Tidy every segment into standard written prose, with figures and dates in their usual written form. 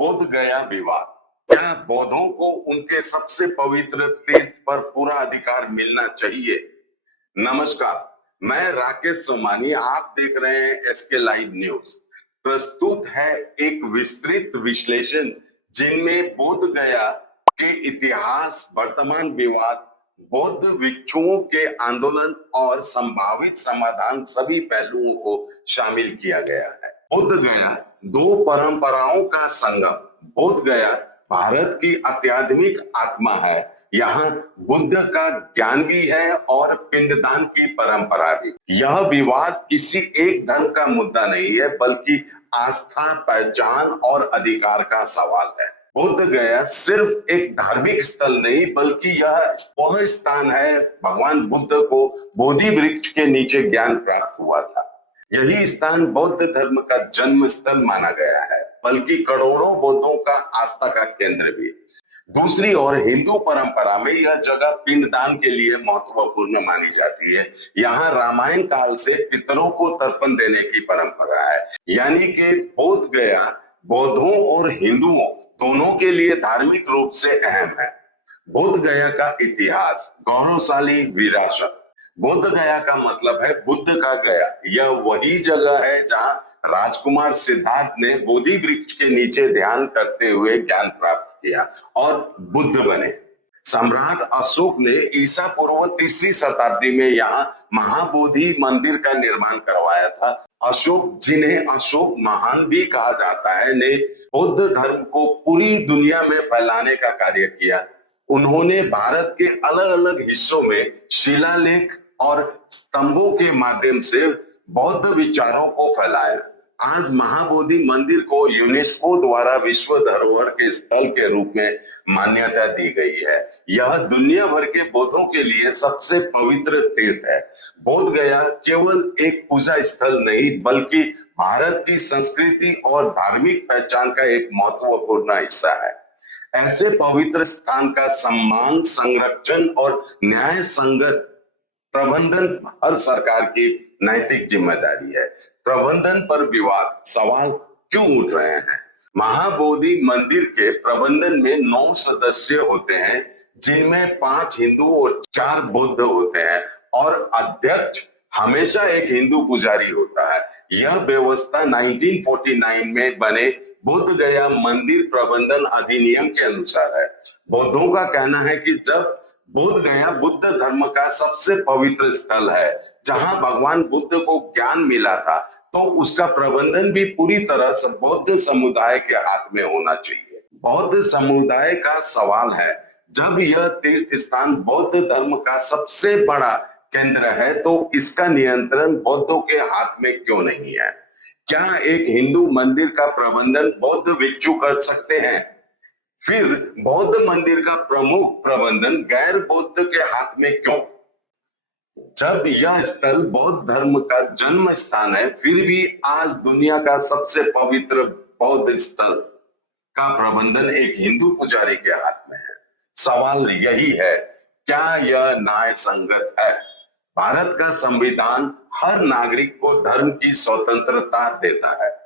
बोध गया विवाद। क्या बौद्धों को उनके सबसे पवित्र तीर्थ पर पूरा अधिकार मिलना चाहिए? नमस्कार, मैं राकेश सोमानी, आप देख रहे हैं एसके लाइव न्यूज। प्रस्तुत है एक विस्तृत विश्लेषण जिनमें बोध गया के इतिहास, वर्तमान विवाद, बौद्ध भिक्षुओं के आंदोलन और संभावित समाधान सभी पहलुओं को शामिल किया गया है। बोध गया दो परंपराओं का संगम। बोध गया भारत की अत्याधुनिक आत्मा है। यहाँ बुद्ध का ज्ञान भी है और पिंडदान की परंपरा भी। यह विवाद किसी एक धर्म का मुद्दा नहीं है, बल्कि आस्था, पहचान और अधिकार का सवाल है। बोध गया सिर्फ एक धार्मिक स्थल नहीं, बल्कि यह वह स्थान है भगवान बुद्ध को बोधि वृक्ष के नीचे ज्ञान प्राप्त हुआ था। यही स्थान बौद्ध धर्म का जन्म स्थल माना गया है, बल्कि करोड़ों बौद्धों का आस्था का केंद्र भी। दूसरी ओर हिंदू परंपरा में यह जगह पिंडदान के लिए महत्वपूर्ण मानी जाती है। यहाँ रामायण काल से पितरों को तर्पण देने की परंपरा है, यानी कि बोध गया बौद्धों और हिंदुओं दोनों के लिए धार्मिक रूप से अहम है। बोध गया का इतिहास, गौरवशाली विरासत। बोध गया का मतलब है बुद्ध का गया। यह वही जगह है जहां राजकुमार सिद्धार्थ ने बोधि वृक्ष के नीचे ध्यान करते हुए ज्ञान प्राप्त किया और बुद्ध बने। सम्राट अशोक ने ईसा पूर्व 3वीं शताब्दी में यहाँ महाबोधि मंदिर का निर्माण करवाया था। अशोक, जिन्हें अशोक महान भी कहा जाता है, ने बौद्ध धर्म को पूरी दुनिया में फैलाने का कार्य किया। उन्होंने भारत के अलग अलग हिस्सों में शिलालेख और स्तंभों के माध्यम से बौद्ध विचारों को फैलाया। आज महाबोधि मंदिर को यूनेस्को द्वारा विश्व धरोहर के स्थल के रूप में मान्यता दी गई है। यह दुनिया भर के बौद्धों के लिए सबसे पवित्र तीर्थ है। बोध गया केवल एक पूजा स्थल नहीं, बल्कि भारत की संस्कृति और धार्मिक पहचान का एक महत्वपूर्ण हिस्सा है। ऐसे पवित्र स्थान का सम्मान, संरक्षण और न्याय संगत प्रबंधन हर सरकार की नैतिक जिम्मेदारी है। प्रबंधन पर विवाद, सवाल क्यों उठ रहे हैं? महाबोधि मंदिर के प्रबंधन में 9 सदस्य होते हैं, जिनमें 5 हिंदू और 4 बौद्ध होते हैं, और अध्यक्ष हमेशा एक हिंदू पुजारी होता है। यह व्यवस्था 1949 में बने बोध गया मंदिर प्रबंधन अधिनियम के अनुसार है। बौद्धों का कहना है कि जब बोध गया बुद्ध धर्म का सबसे पवित्र स्थल है, जहां भगवान बुद्ध को ज्ञान मिला था, तो उसका प्रबंधन भी पूरी तरह से बौद्ध समुदाय के हाथ में होना चाहिए। बौद्ध समुदाय का सवाल है, जब यह तीर्थ स्थान बौद्ध धर्म का सबसे बड़ा केंद्र है, तो इसका नियंत्रण बौद्धों के हाथ में क्यों नहीं है? क्या एक हिंदू मंदिर का प्रबंधन बौद्ध भिक्षु कर सकते हैं? फिर बौद्ध मंदिर का प्रमुख प्रबंधन गैर बौद्ध के हाथ में क्यों? जब यह स्थल बौद्ध धर्म का जन्म स्थान है, फिर भी आज दुनिया का सबसे पवित्र बौद्ध स्थल का प्रबंधन एक हिंदू पुजारी के हाथ में है। सवाल यही है, क्या यह न्याय संगत है? भारत का संविधान हर नागरिक को धर्म की स्वतंत्रता देता है।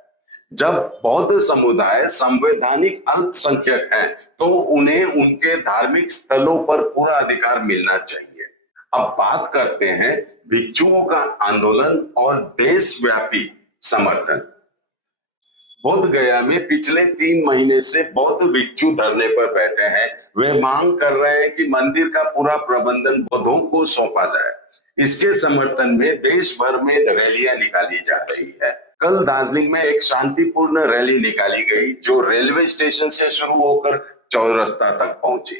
जब बौद्ध समुदाय संवैधानिक अल्पसंख्यक हैं, तो उन्हें उनके धार्मिक स्थलों पर पूरा अधिकार मिलना चाहिए। अब बात करते हैं भिक्षुओं का आंदोलन और देशव्यापी समर्थन। बोध गया में पिछले 3 महीने से बौद्ध भिक्षु धरने पर बैठे हैं। वे मांग कर रहे हैं कि मंदिर का पूरा प्रबंधन बौद्धों को सौंपा जाए। इसके समर्थन में देश भर में रैलियां निकाली जा रही है। कल दार्जिलिंग में एक शांतिपूर्ण रैली निकाली गई, जो रेलवे स्टेशन से शुरू होकर चौरस्ता तक पहुंची।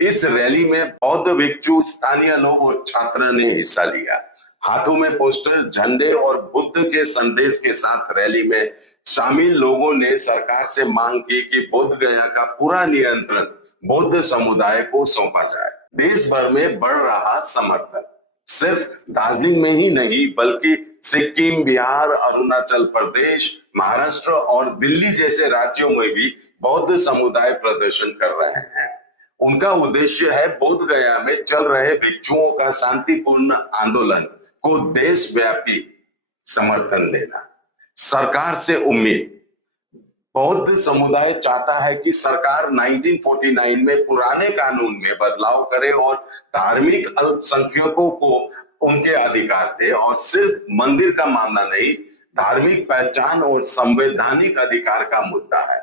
इस रैली में बौद्ध भिक्षु, स्थानीय लोग और छात्र ने हिस्सा लिया। हाथों में पोस्टर, झंडे और बुद्ध के संदेश के साथ रैली में शामिल लोगों ने सरकार से मांग की कि बोध गया का पूरा नियंत्रण बौद्ध समुदाय को सौंपा जाए। देश भर में बढ़ रहा समर्थन सिर्फ दार्जिलिंग में ही नहीं, बल्कि सिक्किम, बिहार, अरुणाचल प्रदेश, महाराष्ट्र और दिल्ली जैसे राज्यों में भी बौद्ध समुदाय प्रदर्शन कर रहे हैं। उनका उद्देश्य है बोध गया में चल रहे भिक्षुओं का शांतिपूर्ण आंदोलन को देशव्यापी समर्थन देना। सरकार से उम्मीद, बौद्ध समुदाय चाहता है कि सरकार 1949 में पुराने कानून में बदलाव करे और धार्मिक अल्पसंख्यकों को उनके अधिकार दे, और सिर्फ मंदिर का मामला नहीं, धार्मिक पहचान और संवैधानिक अधिकार का मुद्दा है।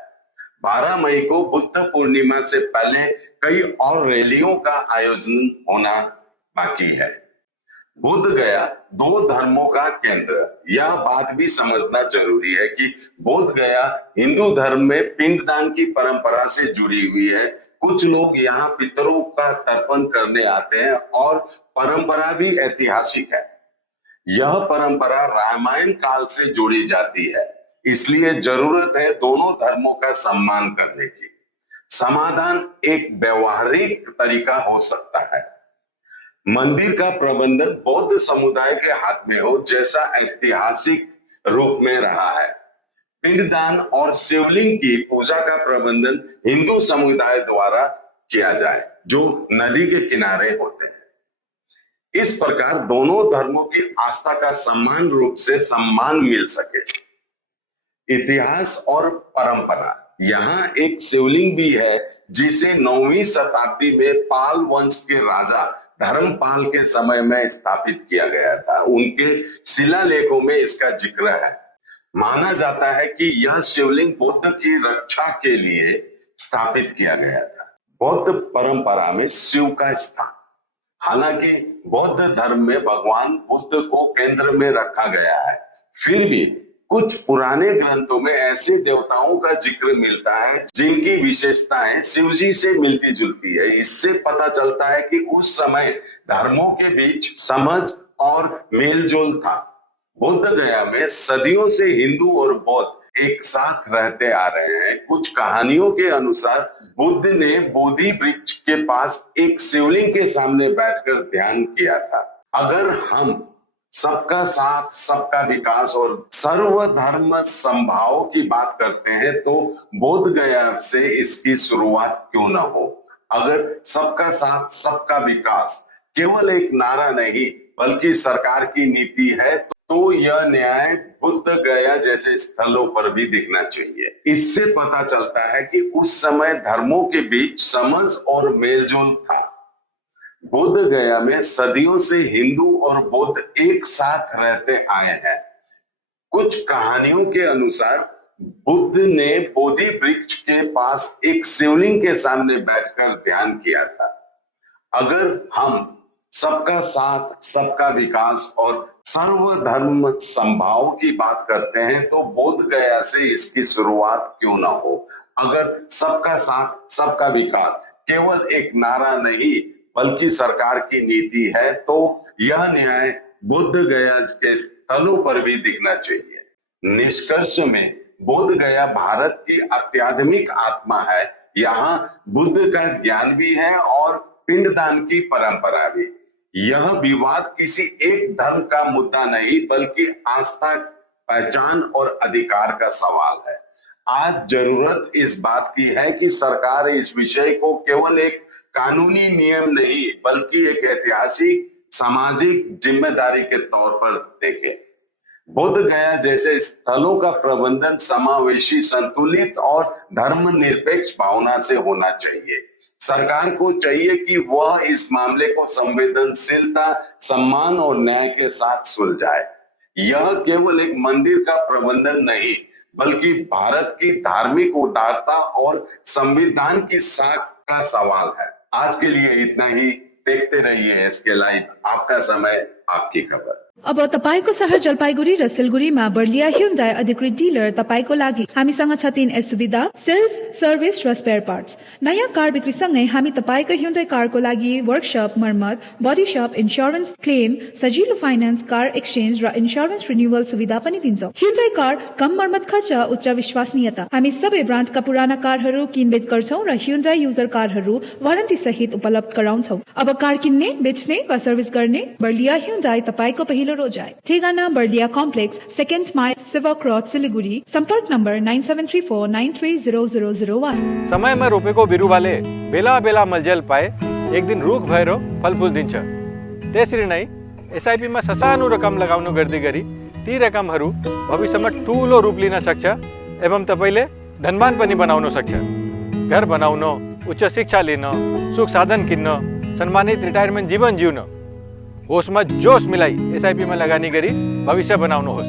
12 मई को बुद्ध पूर्णिमा से पहले कई और रैलियों का आयोजन होना बाकी है। बुद्ध गया दो धर्मों का केंद्र। यह बात भी समझना जरूरी है कि बोध गया हिंदू धर्म में पिंडदान की परंपरा से जुड़ी हुई है। कुछ लोग यहाँ पितरों का तर्पण करने आते हैं और परंपरा भी ऐतिहासिक है। यह परंपरा रामायण काल से जोड़ी जाती है, इसलिए जरूरत है दोनों धर्मों का सम्मान करने की। समाधान एक व्यवहारिक तरीका हो सकता है। मंदिर का प्रबंधन बौद्ध समुदाय के हाथ में हो, जैसा ऐतिहासिक रूप में रहा है। पिंडदान और शिवलिंग की पूजा का प्रबंधन हिंदू समुदाय द्वारा किया जाए, जो नदी के किनारे होते हैं। इस प्रकार दोनों धर्मों की आस्था का समान रूप से सम्मान मिल सके। इतिहास और परंपरा। यहाँ एक शिवलिंग भी है जिसे 9वीं शताब्दी में पाल वंश के राजा धर्मपाल के समय में स्थापित किया गया था। उनके शिलालेखों में इसका जिक्र है। माना जाता है कि यह शिवलिंग बुद्ध की रक्षा के लिए स्थापित किया गया था। बौद्ध परंपरा में शिव का स्थान। हालांकि बौद्ध धर्म में भगवान बुद्ध को केंद्र में रखा गया है, फिर भी कुछ पुराने ग्रंथों में ऐसे देवताओं का जिक्र मिलता है जिनकी विशेषताएं शिवजी से मिलती जुलती है। इससे पता चलता है कि उस समय धर्मों के बीच समझ और मेलजोल था। बुद्ध गया में सदियों से हिंदू और बौद्ध एक साथ रहते आ रहे हैं। कुछ कहानियों के अनुसार बुद्ध ने बोधि वृक्ष के पास एक शिवलिंग के सामने बैठकर ध्यान किया था। अगर हम सबका साथ, सबका विकास और सर्वधर्म समभाव की बात करते हैं तो बोध गया से इसकी शुरुआत क्यों न हो। अगर सबका साथ, सबका विकास केवल एक नारा नहीं बल्कि सरकार की नीति है तो यह न्याय बुद्ध गया जैसे स्थलों पर भी दिखना चाहिए। इससे पता चलता है कि उस समय धर्मों के बीच समझ और मेलजोल था। बुद्ध गया में सदियों से हिंदू और बौद्ध एक साथ रहते आए हैं। कुछ कहानियों के अनुसार बुद्ध ने बोधि वृक्ष के पास एक शिवलिंग के सामने बैठकर ध्यान किया था। अगर हम सबका साथ, सबका विकास और सर्वधर्म समभाव की बात करते हैं तो बोध गया से इसकी शुरुआत क्यों ना हो। अगर सबका साथ, सबका विकास केवल एक नारा नहीं बल्कि सरकार की नीति है तो यह न्याय बुद्ध गया के स्थलों पर भी दिखना चाहिए। निष्कर्ष में बोध गया भारत की आध्यात्मिक आत्मा है। यहाँ बुद्ध का ज्ञान भी है और पिंडदान की परंपरा भी। यह विवाद किसी एक धर्म का मुद्दा नहीं बल्कि आस्था, पहचान और अधिकार का सवाल है। आज जरूरत इस बात की है कि सरकार इस विषय को केवल एक कानूनी नियम नहीं बल्कि एक ऐतिहासिक सामाजिक जिम्मेदारी के तौर पर देखे। बोध गया जैसे स्थलों का प्रबंधन समावेशी, संतुलित और धर्मनिरपेक्ष भावना से होना चाहिए। सरकार को चाहिए कि वह इस मामले को संवेदनशीलता, सम्मान और न्याय के साथ सुलझाए। यह केवल एक मंदिर का प्रबंधन नहीं बल्कि भारत की धार्मिक उदारता और संविधान की साख का सवाल है। आज के लिए इतना ही। देखते रहिए एसके लाइव, आपका समय, आपकी खबर। अब तपाईको शहर जलपाइगुडी र सिलगुडीमा बर्लिया ह्युन्डाई अधिकृत डिलर तपाईको लागि हामीसँग छ 3 सुविधा, सेल्स, सर्भिस र स्पेयर पार्ट्स। नयाँ कार बिक्रीसँगै हामी तपाईको ह्युन्डाई कारको लागि वर्कशप, मर्मत, बडी शप, इन्स्योरेन्स क्लेम, सजिलो फाइनान्स, कार एक्सचेन्ज र इन्स्योरेन्स रिन्युअल सुविधा पनि दिन्छौं। ह्युन्डाई कार कम मर्मत खर्च, उच्च विश्वसनीयता। हामी सबै ब्रान्डका पुराना कारहरू किनबेच गर्छौं र ह्युन्डाई युजर कारहरू वारन्टी सहित उपलब्ध गराउँछौं। अब कार किन्ने, बेच्ने वा सर्भिस गर्ने बर्लिया ह्युन्डाई तपाईको पहिलो रोजाई। ठेगाना बर्लिया कम्प्लेक्स, 2nd माइल, सेवा क्रॉस, सिलिगुडी। संपर्क नम्बर 9734930001। समयमा रोपेको बिरुवाले बेला बेला मलजल पाए एक दिन रुख भएर फलफुल दिन्छ। त्यसरी नै एसआइपीमा ससानो रकम लगाउनु गर्दै गरी ती रकमहरू भविष्यमा ठूलो रूप लिन सक्छ एवं तपाईले धनवान पनि बनाउन सक्छ। घर बनाउन, उच्च शिक्षा लिन, सुख साधन किन्न, सम्मानित रिटायरमेन्ट जीवन जिउन होसमा जोश मिलाई एसआईपीमा लगानी गरी भविष्य बनाउनुहोस्।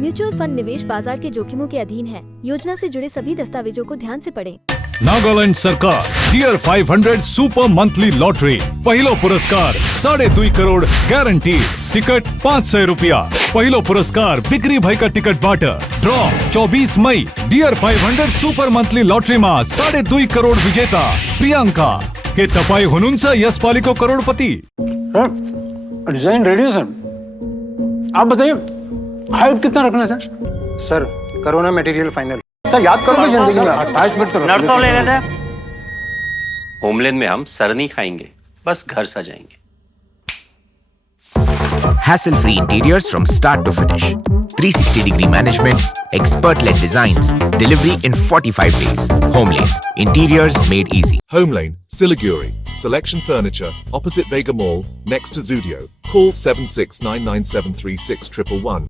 म्यूचुअल फंड निवेश बाजार के जोखिमों के अधीन है। योजना से जुड़े सभी दस्तावेजों को ध्यान से पढ़ें। नागालैंड सरकार टियर 500 सुपर मंथली लॉटरी पहिलो पुरस्कार 2.5 करोड़ ग्यारंटी टिकट 500 रुपया। पहिलो पुरस्कार बिक्री भएका टिकटबाट ड्र 24 मई डियर 500 सुपर मंथली लॉटरी में 2.5 करोड़ विजेता प्रियंका। के तपाई हुनुहुन्छ यसपालिको करोड़पति? डिजाइन रेडी है सर, आप बताइए हाइट कितना रखना है sir? Corona material final. Sir याद करोगे जिंदगी में 28 मिनट तो नर्सों ले लेते हैं। होमलैंड में हम सर नहीं खाएंगे, बस घर सजाएंगे। Hassle-free interiors from start to finish. 360-degree management, expert-led designs, delivery in 45 days. Homelane, interiors made easy. Homelane, Siliguri. Selection Furniture, opposite Vega Mall, next to Zudio. Call 7699736111.